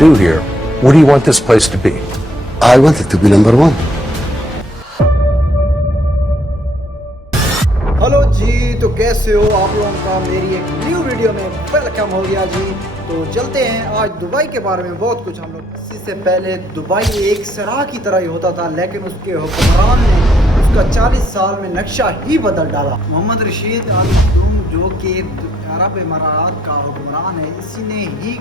do here? What do you want this place to be? I want it to be number one. Hello ji, तो कैसे हो आप लोगों का मेरी एक न्यू वीडियो में वेलकम हो गया जी। तो चलते हैं आज दुबई के बारे में बहुत कुछ हम लोग। इसी से पहले दुबई एक सराह की तरह ही होता था, लेकिन उसके हुक्मरान ने उसका 40 साल में नक्शा ही बदल डाला। मोहम्मद रशीद अल मखदूम जो कि अरब इमारात का हुक्मरान है, इसी ने ही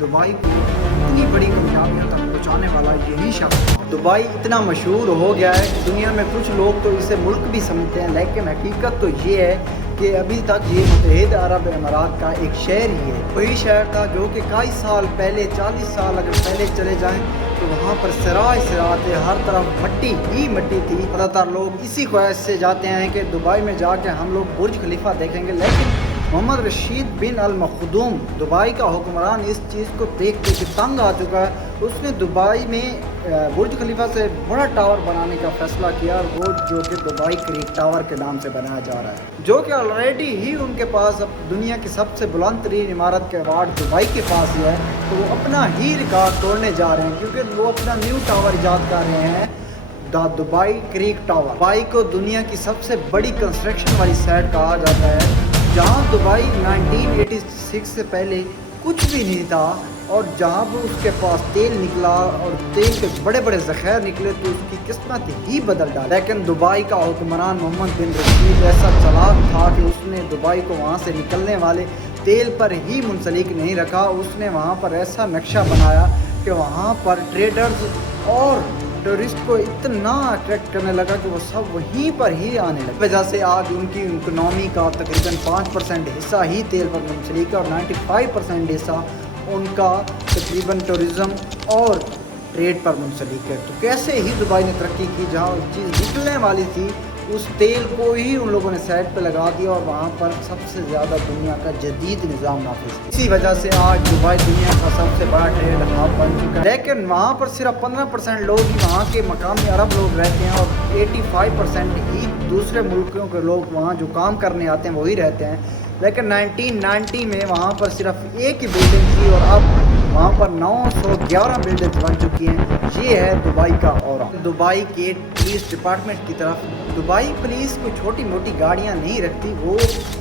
दुबई को इतनी बड़ी कामयाबियों तक पहुंचाने वाला यही शख्स। दुबई इतना मशहूर हो गया है कि दुनिया में कुछ लोग तो इसे मुल्क भी समझते हैं, लेकिन हकीकत तो ये है कि अभी तक ये मुत्तहिदा अरब अमारात का एक शहर ही है। वही शहर था जो कि कई साल पहले, 40 साल अगर पहले चले जाएं तो वहाँ पर सराय थे, हर तरफ मट्टी ही मट्टी थी। ज़्यादातर लोग इसी ख्वाहिश से जाते हैं कि दुबई में जाके हम लोग बुर्ज खलीफा देखेंगे, लेकिन मोहम्मद रशीद बिन अल मखदूम दुबई का हुक्मरान इस चीज़ को देख के तंग आ चुका है। उसने दुबई में बुर्ज खलीफा से बड़ा टावर बनाने का फैसला किया, वो जो कि दुबई क्रीक टावर के नाम से बनाया जा रहा है, जो कि ऑलरेडी ही उनके पास अब दुनिया की सबसे बुलंद तरीन इमारत के अवार्ड दुबई के पास ही है। तो वो अपना ही रिकॉर्ड तोड़ने जा रहे हैं, क्योंकि वो अपना न्यू टावर ईजाद कर रहे हैं, the Dubai creek tower. Dubai को दुनिया की सबसे बड़ी कंस्ट्रक्शन वाली साइट कहा जाता है, जहाँ दुबई 1986 से पहले कुछ भी नहीं था, और जहाँ भी उसके पास तेल निकला और तेल के बड़े बड़े ज़ख़ायर निकले तो उसकी किस्मत ही बदल डाली। लेकिन दुबई का हुक्मरान मोहम्मद बिन रशीद ऐसा चालाक था कि उसने दुबई को वहाँ से निकलने वाले तेल पर ही मुंसलिक नहीं रखा। उसने वहाँ पर ऐसा नक्शा बनाया कि वहाँ पर ट्रेडर्स और टूरिस्ट को इतना अट्रैक्ट करने लगा कि वो सब वहीं पर ही आने लगे। वजह से आज उनकी इकनॉमी का तकरीबन 5% हिस्सा ही तेल पर मुंसलिक है, और 95% हिस्सा उनका तकरीबन टूरिज़म और ट्रेड पर मुंसलिक है। तो कैसे ही दुबई ने तरक्की की, जहाँ चीज़ निकलने वाली थी उस तेल को ही उन लोगों ने साइड पे लगा दिया, और वहाँ पर सबसे ज़्यादा दुनिया का जदीद निज़ाम नाफिज है। इसी वजह से आज दुबई दुनिया का सबसे बड़ा ट्रेड हब बन चुका है। लेकिन वहाँ पर सिर्फ 15% लोग ही वहाँ के मकामी अरब लोग रहते हैं, और 85% ही दूसरे मुल्कों के लोग वहाँ जो काम करने आते हैं वही रहते हैं। लेकिन 1990 में वहाँ पर सिर्फ एक ही बिल्डिंग थी, और अब वहाँ पर 911 बिल्डिंग बन चुकी हैं। ये है दुबई का ऑरा। दुबई के पुलिस डिपार्टमेंट की तरफ, दुबई पुलिस कोई छोटी मोटी गाड़ियाँ नहीं रखती, वो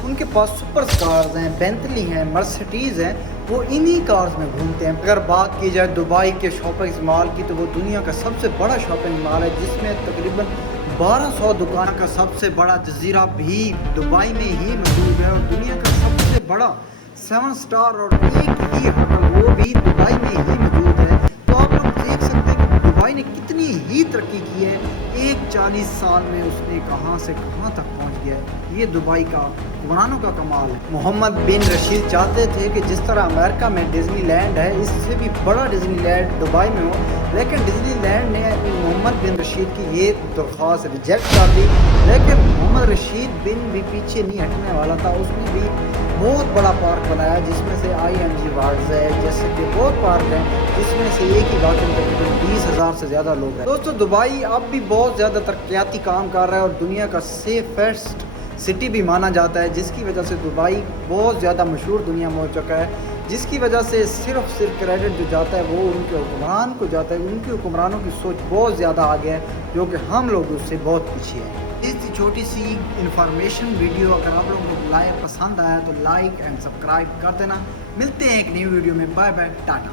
उनके पास सुपर कार्स हैं, बेंटली हैं, मर्सिडीज़ हैं, वो इन्हीं कार्स में घूमते हैं। अगर बात की जाए दुबई के शॉपिंग मॉल की, तो वो दुनिया का सबसे बड़ा शॉपिंग मॉल है, जिसमें तकरीबन 1200 दुकान का सबसे बड़ा जजीरा भी दुबई में ही मौजूद है, और दुनिया का सबसे बड़ा 7 स्टार और एक ही होटल वो भी दुबई में ही मौजूद है। तो आप लोग देख सकते हैं कि दुबई ने कितनी ही तरक्की की है। एक 40 साल में उसने कहाँ से कहाँ तक पहुँच गया है, ये दुबई का हुक्मरानों का कमाल है। मोहम्मद बिन रशीद चाहते थे कि जिस तरह अमेरिका में डिज्नी लैंड है, इससे भी बड़ा डिज्नी लैंड दुबई में हो, लेकिन डिज्नी लैंड ने मोहम्मद बिन रशीद की ये दरख्वास्त रिजेक्ट कर दी। लेकिन मोहम्मद रशीद बिन भी पीछे नहीं हटने वाला था, उसने भी बहुत बड़ा पार्क बनाया, जिसमें से ING वार्ड्स है, जैसे कि बहुत पार्क हैं, जिसमें से एक ही वार्ड में तकरीबन 20,000 से ज़्यादा लोग हैं। दोस्तों, दुबई अब भी बहुत ज़्यादा तरक्याती काम कर रहा है, और दुनिया का सेफेस्ट सिटी भी माना जाता है, जिसकी वजह से दुबई बहुत ज़्यादा मशहूर दुनिया में हो चुका है, जिसकी वजह से सिर्फ क्रेडिट जो जाता है वो उनके हुक्मरान को जाता है। उनके हुक्मरानों की सोच बहुत ज़्यादा आगे है, जो कि हम लोग उससे बहुत पीछे हैं। इस छोटी सी इंफॉर्मेशन वीडियो अगर आप लोगों को पसंद आया तो लाइक एंड सब्सक्राइब कर देना। मिलते हैं एक नई वीडियो में। Bye bye, Tata.